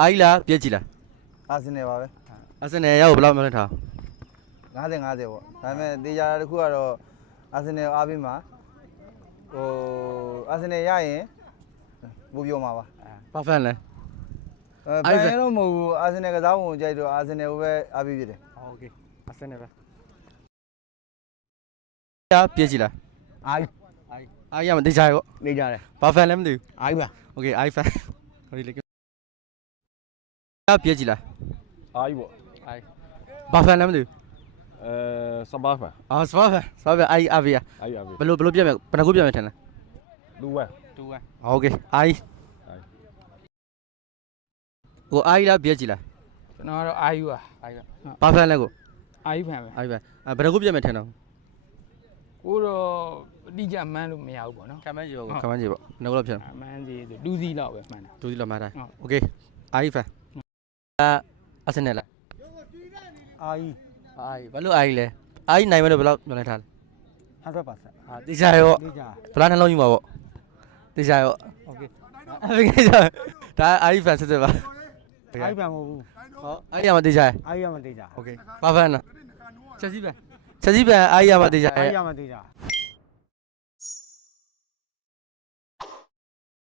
အားကြီးလားပြည့်ကြည့်လား အာဆင်နယ်ပါပဲ အာဆင်နယ်ရောက်ဘယ်လောက်မှန်းထား 50 50ပေါ့ဒါပေမဲ့တေးကြတာတစ်ခုကတော့အာဆင်နယ်အားပေးမှာဟိုအာဆင်နယ်ရရင်ဘူပြောမှာပါ ဘာဖန်လဲ ဘယ်ရင်တော့မဟုတ်ဘူးအာဆင်နယ်ကစားပုံကြိုက်တော့အာဆင်နယ်ကိုပဲအားပေးဖြစ်တယ် โอเคအာဆင်နယ်ပဲအားပြည့်ကြည့်လား အား အားရမတေးကြရော နေကြတယ် ဘာဖန်လဲမသိဘူး အားပါ โอเค iPhone ဟိုဒီလေအားပြည့်ကြည့်လား အားကြီးပေါ့ ဘာဖန်လဲမသိဘူး စပါးဖန် အော်စပါဖန်အားအားပြရ အားကြီးအားကြီး ဘယ်လိုပြတ်မယ်ဘယ်နှခုပြတ်မယ်ထင်လဲ လူဝဲ โอเคအားကိုအားလားပြည့်ကြည့်လား ကျွန်တော်ကတော့အာယူပါ ဘာဖန်လဲကို အာယူဖန်ပဲ အားပဲဘယ်နှခုပြတ်မယ်ထင်တော့ ကိုတော့အတိကျမှန်းလို့မရဘူးပေါ့နော် ခံမန်းကြီးပေါ့ခံမန်းကြီးပေါ့နှခုလောက်ဖြစ် မှန်းစီလူစီလောက်ပဲမှန်းတာ ဒူဒီလောက်မှားတာโอเคအားဖန်အာဆင်နယ်လား အာကြီး အားဘာလို့အားလဲအားနိုင်မယ်လို့ဘယ်လောက်ညွှန်လိုက်ထားလဲ 100% ဟာတေချာရော တေးကြ ဗလားနှလုံးယူမှာပေါ့တေချာရောโอเคဒါအားဖန်စစ်စစ်ပါ အာကြီးပြန်မဟုတ်ဘူး ဟောအားရမှာတေချာ အာကြီးရမတေးကြ โอเคဘာဖန်နော်ချက်စီးပန်အားရမှာတေချာ အာကြီးရမတေးကြ